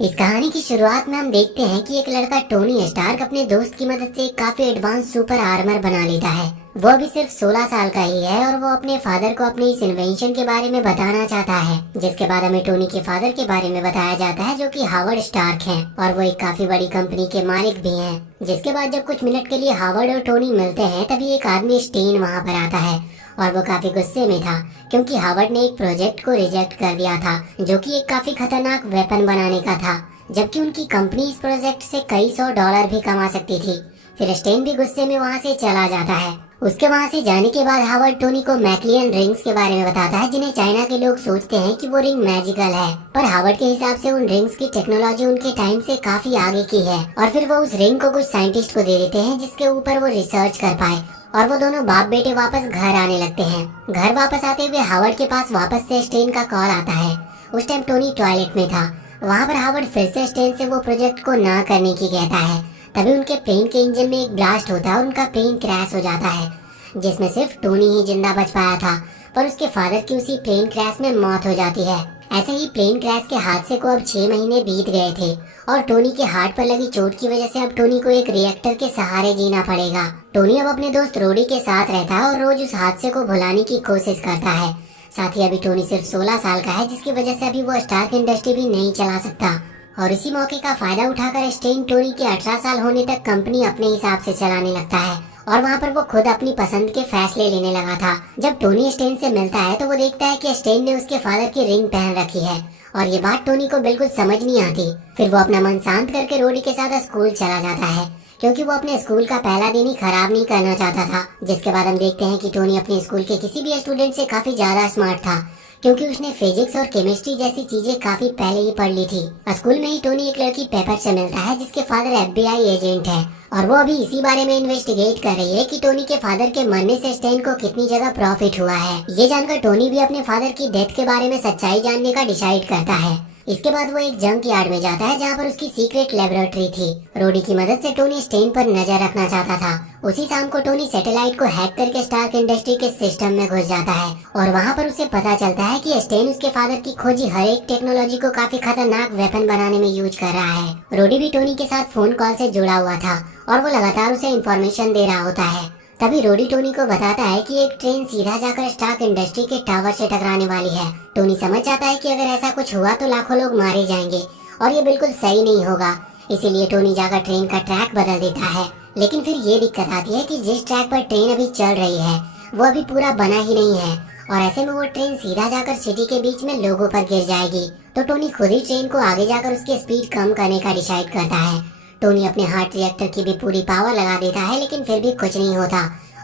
इस कहानी की शुरुआत में हम देखते हैं कि एक लड़का टोनी स्टार्क अपने दोस्त की मदद से एक काफी एडवांस सुपर आर्मर बना लेता है। वो अभी सिर्फ 16 साल का ही है और वो अपने फादर को अपने इस इन्वेंशन के बारे में बताना चाहता है। जिसके बाद हमें टोनी के फादर के बारे में बताया जाता है, जो कि हावर्ड स्टार्क हैं और वो एक काफी बड़ी कंपनी के मालिक भी हैं। जिसके बाद जब कुछ मिनट के लिए हावर्ड और टोनी मिलते हैं, तभी एक आदमी स्टेन वहाँ पर आता है और वो काफी गुस्से में था क्योंकि हावर्ड ने एक प्रोजेक्ट को रिजेक्ट कर दिया था, जो कि एक काफी खतरनाक वेपन बनाने का था, जबकि उनकी कंपनी इस प्रोजेक्ट से कई $100 भी कमा सकती थी। फिर स्टेन भी गुस्से में वहाँ से चला जाता है। उसके वहाँ से जाने के बाद हावर्ड टोनी को मैक्लियन रिंग्स के बारे में बताता है, जिन्हें चाइना के लोग सोचते हैं कि वो रिंग मैजिकल है, पर हावर्ड के हिसाब से उन रिंग्स की टेक्नोलॉजी उनके टाइम से काफी आगे की है। और फिर वो उस रिंग को कुछ साइंटिस्ट को दे देते हैं, जिसके ऊपर वो रिसर्च कर पाए और वो दोनों बाप बेटे वापस घर आने लगते हैं। घर वापस आते हुए हावर्ड के पास वापस से स्टेन का कॉल आता है। उस टाइम टोनी टॉयलेट में था। वहाँ पर हावर्ड फिर से स्टेन से वो प्रोजेक्ट को ना करने की कहता है। तभी उनके प्लेन के इंजन में एक ब्लास्ट होता है और उनका प्लेन क्रैश हो जाता है, जिसमें सिर्फ टोनी ही जिंदा बच पाया था, पर उसके फादर की उसी प्लेन क्रैश में मौत हो जाती है। ऐसे ही प्लेन क्रैश के हादसे को अब 6 महीने बीत गए थे और टोनी के हार्ट पर लगी चोट की वजह से अब टोनी को एक रिएक्टर के सहारे जीना पड़ेगा। टोनी अब अपने दोस्त रोडी के साथ रहता है और रोज उस हादसे को भुलाने की कोशिश करता है। साथ ही अभी टोनी सिर्फ 16 साल का है, जिसकी वजह से अभी वो स्टार्क इंडस्ट्री भी नहीं चला सकता। और इसी मौके का फायदा उठाकर स्टेन टोनी के 18 साल होने तक कंपनी अपने हिसाब से चलाने लगता है और वहाँ पर वो खुद अपनी पसंद के फैसले लेने लगा था। जब टोनी स्टेन से मिलता है तो वो देखता है कि स्टेन ने उसके फादर की रिंग पहन रखी है और ये बात टोनी को बिल्कुल समझ नहीं आती। फिर वो अपना मन शांत करके रोडी के साथ स्कूल चला जाता है, क्योंकि वो अपने स्कूल का पहला दिन ही खराब नहीं करना चाहता था। जिसके बाद हम देखते हैं कि टोनी अपने स्कूल के किसी भी स्टूडेंट से काफी ज्यादा स्मार्ट था, क्योंकि उसने फिजिक्स और केमिस्ट्री जैसी चीजें काफी पहले ही पढ़ ली थी। स्कूल में ही टोनी एक लड़की पेपर से मिलता है, जिसके फादर FBI एजेंट है और वो अभी इसी बारे में इन्वेस्टिगेट कर रही है कि टोनी के फादर के मरने से स्टेन को कितनी जगह प्रॉफिट हुआ है। ये जानकर टोनी भी अपने फादर की डेथ के बारे में सच्चाई जानने का डिसाइड करता है। इसके बाद वो एक जंक यार्ड में जाता है, जहाँ पर उसकी सीक्रेट लेबोरेटरी थी। रोडी की मदद से टोनी स्टेन पर नजर रखना चाहता था। उसी शाम को टोनी सैटेलाइट को हैक करके स्टार्क इंडस्ट्री के सिस्टम में घुस जाता है और वहाँ पर उसे पता चलता है कि स्टेन उसके फादर की खोजी हर एक टेक्नोलॉजी को काफी खतरनाक वेपन बनाने में यूज कर रहा है। रोडी भी टोनी के साथ फोन कॉल से जुड़ा हुआ था और वो लगातार उसे इन्फॉर्मेशन दे रहा होता है। तभी रोडी टोनी को बताता है कि एक ट्रेन सीधा जाकर स्टार्क इंडस्ट्री के टावर से टकराने वाली है। टोनी समझ जाता है कि अगर ऐसा कुछ हुआ तो लाखों लोग मारे जाएंगे और ये बिल्कुल सही नहीं होगा। इसीलिए टोनी जाकर ट्रेन का ट्रैक बदल देता है। लेकिन फिर ये दिक्कत आती है कि जिस ट्रैक पर ट्रेन अभी चल रही है वो अभी पूरा बना ही नहीं है और ऐसे में वो ट्रेन सीधा जाकर सिटी के बीच में लोगों पर गिर जाएगी। तो टोनी खुद ही ट्रेन को आगे जाकर उसकी स्पीड कम करने का डिसाइड करता है। टोनी अपने हार्ट रिएक्टर की भी पूरी पावर लगा देता है, लेकिन फिर भी कुछ नहीं होता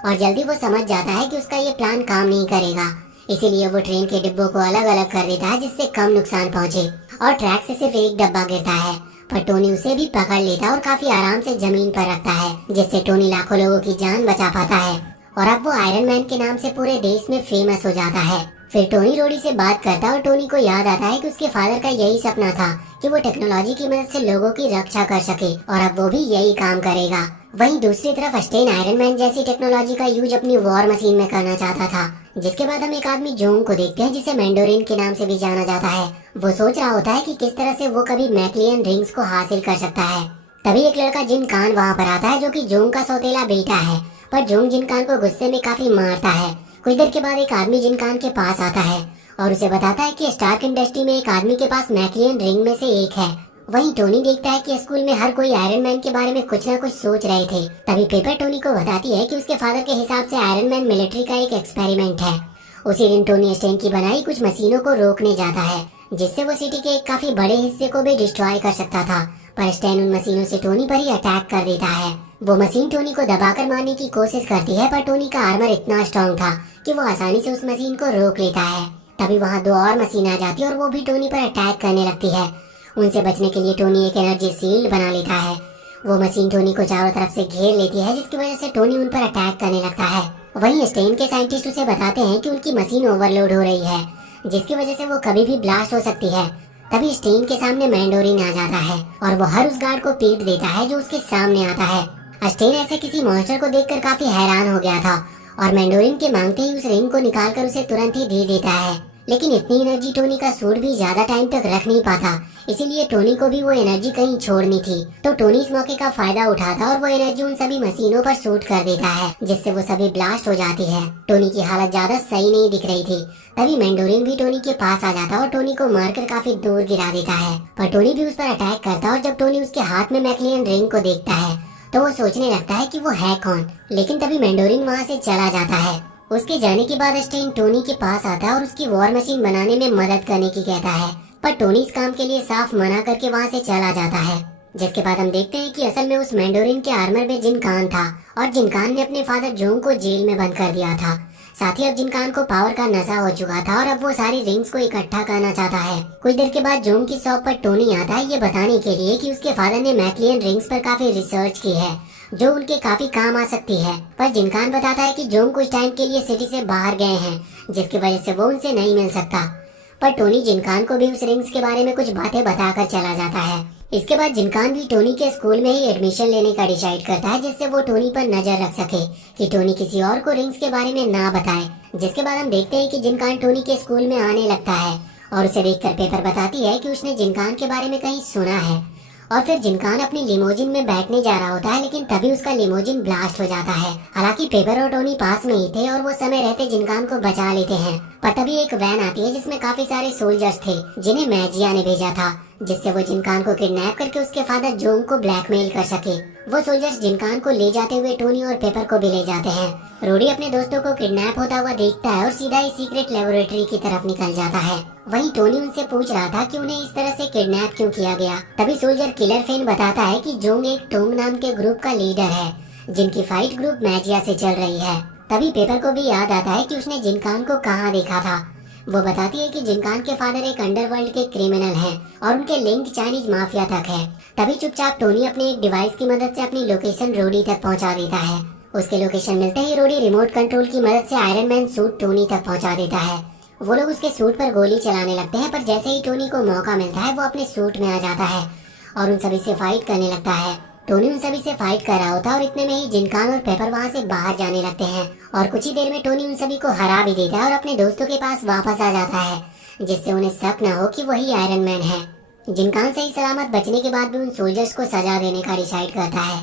और जल्दी वो समझ जाता है कि उसका ये प्लान काम नहीं करेगा। इसीलिए वो ट्रेन के डिब्बों को अलग अलग कर देता है, जिससे कम नुकसान पहुंचे और ट्रैक से सिर्फ एक डब्बा गिरता है, पर टोनी उसे भी पकड़ लेता है और काफी आराम से जमीन पर रखता है, जिससे टोनी लाखों लोगों की जान बचा पाता है और अब वो आयरन मैन के नाम से पूरे देश में फेमस हो जाता है। फिर टोनी रोडी से बात करता है और टोनी को याद आता है कि उसके फादर का यही सपना था कि वो टेक्नोलॉजी की मदद से लोगों की रक्षा कर सके और अब वो भी यही काम करेगा। वहीं दूसरी तरफ स्टेन आयरन मैन जैसी टेक्नोलॉजी का यूज अपनी वॉर मशीन में करना चाहता था। जिसके बाद हम एक आदमी जोंग को देखते हैं, जिसे मैंडोरिन के नाम से भी जाना जाता है। वो सोच रहा होता है कि किस तरह से वो कभी मैक्लियन रिंग्स को हासिल कर सकता है। तभी एक लड़का जिन कान वहाँ पर आता है, जो कि जोंग का सौतेला बेटा है, पर जोंग जिन कान को गुस्से में काफी मारता है। कुछ देर के बाद एक आदमी जिन कान के पास आता है और उसे बताता है कि स्टार्क इंडस्ट्री में एक आदमी के पास मैक्लियन रिंग में से एक है। वहीं टोनी देखता है कि स्कूल में हर कोई आयरन मैन के बारे में कुछ न कुछ सोच रहे थे। तभी पेपर टोनी को बताती है कि उसके फादर के हिसाब से आयरन मैन मिलिट्री का एक एक्सपेरिमेंट है। उसी दिन टोनी स्टेन की बनाई कुछ मशीनों को रोकने जाता है, जिससे वो सिटी के एक काफी बड़े हिस्से को भी डिस्ट्रॉय कर सकता था, पर स्टेन उन मशीनों से टोनी पर ही अटैक कर देता है। वो मशीन टोनी को दबाकर मारने की कोशिश करती है, पर टोनी का आर्मर इतना स्ट्रॉन्ग था कि वो आसानी से उस मशीन को रोक लेता है। तभी वहाँ 2 और मशीन आ जाती है और वो भी टोनी पर अटैक करने लगती है। उनसे बचने के लिए टोनी एक एनर्जी शील्ड बना लेता है। वो मशीन टोनी को चारों तरफ से घेर लेती है, जिसकी वजह से टोनी उन पर अटैक करने लगता है। वहीं स्टेन के साइंटिस्ट उसे बताते हैं कि उनकी मशीन ओवरलोड हो रही है, जिसकी वजह से वो कभी भी ब्लास्ट हो सकती है। तभी स्टेन के सामने मैंडोरिन आ जाता है और वो हर उस गार्ड को पीट देता है जो उसके सामने आता है। स्टेन ऐसे किसी मॉन्स्टर को देखकर काफी हैरान हो गया था और मैंडोरिन के मांगते ही उस रिंग को निकालकर उसे तुरंत ही दे देता है। लेकिन इतनी एनर्जी टोनी का सूट भी ज्यादा टाइम तक रख नहीं पाता, इसीलिए टोनी को भी वो एनर्जी कहीं छोड़नी थी। तो टोनी इस मौके का फायदा उठाता और वो एनर्जी उन सभी मशीनों पर शूट कर देता है, जिससे वो सभी ब्लास्ट हो जाती है। टोनी की हालत ज्यादा सही नहीं दिख रही थी। तभी मैंडोरिन भी टोनी के पास आ जाता और टोनी को मारकर काफी दूर गिरा देता है। पर टोनी भी उस पर अटैक करता और जब टोनी उसके हाथ में मैक्लियन रिंग को देखता है तो वो सोचने लगता है कि वो है कौन। लेकिन तभी मैंडोरिन वहाँ से चला जाता है। उसके जाने के बाद स्टेन टोनी के पास आता है और उसकी वॉर मशीन बनाने में मदद करने की कहता है, पर टोनी इस काम के लिए साफ मना करके वहाँ से चला जाता है। जिसके बाद हम देखते हैं कि असल में उस मैंडोरिन के आर्मर में जिनकान था और जिनकान ने अपने फादर जोंग को जेल में बंद कर दिया था। साथ ही अब जिनकान को पावर का नशा हो चुका था और अब वो सारी रिंग्स को इकट्ठा करना चाहता है। कुछ देर के बाद जोंग की शॉप पर टोनी आता है ये बताने के लिए कि उसके फादर ने मैक्लियन रिंग्स पर काफी रिसर्च की है जो उनके काफी काम आ सकती है। पर जिनकान बताता है कि जोंग कुछ टाइम के लिए सिटी से बाहर गए हैं, जिसकी वजह से वो उनसे नहीं मिल सकता। पर टोनी जिनकान को भी उस रिंग्स के बारे में कुछ बातें बताकर चला जाता है। इसके बाद जिनकान भी टोनी के स्कूल में ही एडमिशन लेने का डिसाइड करता है, जिससे वो टोनी पर नजर रख सके कि टोनी किसी और को रिंग्स के बारे में ना बताए। जिसके बाद हम देखते हैं कि जिनकान टोनी के स्कूल में आने लगता है और उसे देखकर पेपर बताती है कि उसने जिनकान के बारे में कहीं सुना है। और फिर जिनकान अपनी लिमोजिन में बैठने जा रहा होता है, लेकिन तभी उसका लिमोजिन ब्लास्ट हो जाता है। हालांकि पेपर और टोनी पास में ही थे और वो समय रहते जिनकान को बचा लेते हैं। पर तभी एक वैन आती है जिसमें काफी सारे सोल्जर्स थे जिन्हें मैजिया ने भेजा था, जिससे वो जिनकान को किडनैप करके उसके फादर जोंग को ब्लैकमेल कर सके। वो सोल्जर्स जिनकान को ले जाते हुए टोनी और पेपर को भी ले जाते हैं। रोडी अपने दोस्तों को किडनैप होता हुआ देखता है और सीधा ही सीक्रेट लेबोरेटरी की तरफ निकल जाता है। वहीं टोनी उनसे पूछ रहा था कि उन्हें इस तरह से किडनैप क्यों किया गया। तभी सोल्जर किलर फेन बताता है कि जोंग एक टोंग नाम के ग्रुप का लीडर है जिनकी फाइट ग्रुप मैजिया से चल रही है। तभी पेपर को भी याद आता है कि उसने जिनकान को कहाँ देखा था। वो बताती है कि जिनकान के फादर एक अंडरवर्ल्ड के क्रिमिनल हैं और उनके लिंक चाइनीज माफिया तक है। तभी चुपचाप टोनी अपने एक डिवाइस की मदद से अपनी लोकेशन रोडी तक पहुंचा देता है। उसके लोकेशन मिलते ही रोडी रिमोट कंट्रोल की मदद से आयरन मैन सूट टोनी तक पहुंचा देता है। वो लोग उसके सूट पर गोली चलाने लगते हैं, पर जैसे ही टोनी को मौका मिलता है वो अपने सूट में आ जाता है और उन सभी से फाइट करने लगता है। टोनी उन सभी से फाइट कर रहा होता है और इतने में ही जिनकान और पेपर वहाँ से बाहर जाने लगते हैं और कुछ ही देर में टोनी उन सभी को हरा भी देता है और अपने दोस्तों के पास वापस आ जाता है, जिससे उन्हें शक न हो कि वही आयरन मैन है। जिनकान सही सलामत बचने के बाद भी उन सोल्जर्स को सजा देने का डिसाइड करता है।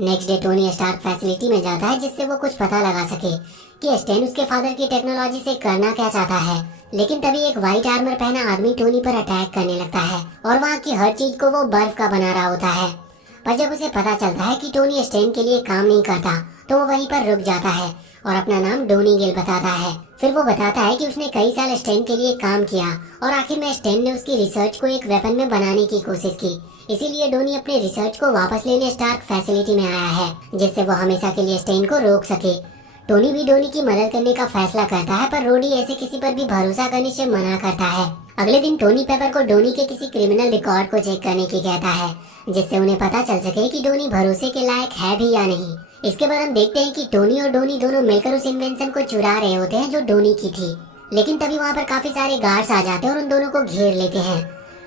Next day Tony Stark facility में जाता है जिससे वो कुछ पता लगा सके कि स्टेन उसके फादर की टेक्नोलॉजी से करना क्या चाहता है। लेकिन तभी एक व्हाइट आर्मर पहना आदमी टोनी पर अटैक करने लगता है और वहाँ की हर चीज को वो बर्फ का बना रहा होता है। पर जब उसे पता चलता है कि टोनी स्टेन के लिए काम नहीं करता तो वो वहीं पर रुक जाता है और अपना नाम डोनी गिल बताता है। फिर वो बताता है कि उसने कई साल स्टेन के लिए काम किया और आखिर में स्टेन ने उसकी रिसर्च को एक वेपन में बनाने की कोशिश की, इसीलिए डोनी अपने रिसर्च को वापस लेने स्टार्क फैसिलिटी में आया है, जिससे वो हमेशा के लिए स्टेन को रोक सके। टोनी भी डोनी की मदद करने का फैसला करता है, पर रोडी ऐसे किसी पर भी भरोसा करने से मना करता है। अगले दिन टोनी पेपर को डोनी के किसी क्रिमिनल रिकॉर्ड को चेक करने की कहता है, जिससे उन्हें पता चल सके कि डोनी भरोसे के लायक है भी या नहीं। इसके बाद हम देखते हैं कि टोनी और डोनी दोनों मिलकर उस इन्वेंशन को चुरा रहे होते हैं जो डोनी की थी। लेकिन तभी वहाँ पर काफी सारे गार्ड्स आ जाते हैं और उन दोनों को घेर लेते हैं।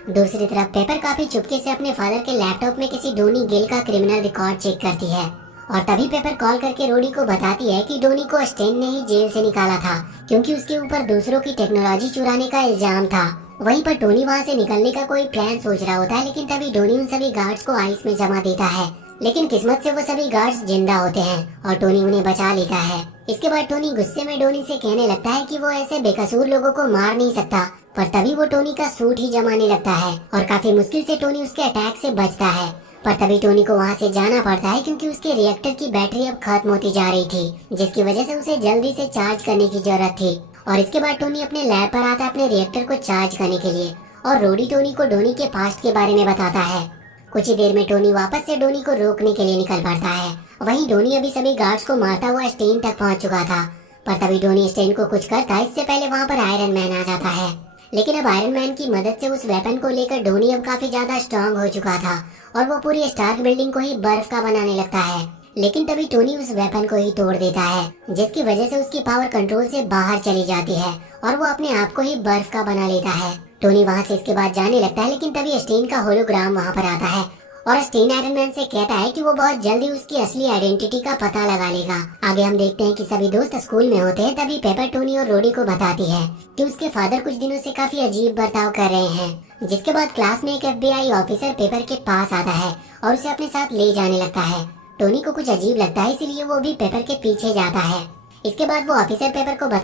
दूसरी तरफ पेपर काफी चुपके से अपने फादर के लैपटॉप में किसी डोनी गिल का क्रिमिनल रिकॉर्ड चेक करती है और तभी पेपर कॉल करके रोडी को बताती है कि डोनी को स्टेन ने ही जेल से निकाला था क्योंकि उसके ऊपर दूसरों की टेक्नोलॉजी चुराने का इल्जाम था। वहीं पर टोनी वहाँ से निकलने का कोई प्लान सोच रहा होता है, लेकिन तभी डोनी उन सभी गार्ड्स को आइस में जमा देता है। लेकिन किस्मत से वो सभी गार्ड्स जिंदा होते हैं और टोनी उन्हें बचा लेता है। इसके बाद टोनी गुस्से में डोनी से कहने लगता है कि वो ऐसे बेकसूर लोगों को मार नहीं सकता, पर तभी वो टोनी का सूट ही जमाने लगता है और काफी मुश्किल से टोनी उसके अटैक से बचता है। पर तभी टोनी को वहाँ से जाना पड़ता है क्योंकि उसके रिएक्टर की बैटरी अब खत्म होती जा रही थी, जिसकी वजह से उसे जल्दी से चार्ज करने की जरूरत थी। और इसके बाद टोनी अपने लैब पर आता है अपने रिएक्टर को चार्ज करने के लिए और रोडी टोनी को डोनी के पास्ट के बारे में बताता है। कुछ ही देर में टोनी वापस से डोनी को रोकने के लिए निकल पड़ता है। वहीं डोनी अभी सभी गार्ड्स को मारता हुआ स्टेन तक पहुंच चुका था, पर तभी डोनी स्टेन को कुछ करता इससे पहले वहां पर आयरन मैन आ जाता है। लेकिन अब आयरन मैन की मदद से उस वेपन को लेकर डोनी अब काफी ज्यादा स्ट्रांग हो चुका था और वो पूरी स्टार्क बिल्डिंग को ही बर्फ का बनाने लगता है। लेकिन तभी टोनी उस वेपन को ही तोड़ देता है, जिसकी वजह से उसकी पावर कंट्रोल से बाहर चली जाती है और वो अपने आप को ही बर्फ का बना लेता है। टोनी वहाँ से इसके बाद जाने लगता है, लेकिन तभी स्टेन का होलोग्राम वहाँ पर आता है और स्टीन आयरन मैन से कहता है कि वो बहुत जल्दी उसकी असली आइडेंटिटी का पता लगा लेगा। आगे हम देखते हैं कि सभी दोस्त स्कूल में होते हैं, तभी पेपर टोनी और रोडी को बताती है कि उसके फादर कुछ दिनों से काफी अजीब बर्ताव कर रहे हैं। जिसके बाद क्लास में एक FBI ऑफिसर पेपर के पास आता है और उसे अपने साथ ले जाने लगता है। टोनी को कुछ अजीब लगता है, इसीलिए वो भी पेपर के पीछे जाता है। इसके बाद वो ऑफिसर पेपर को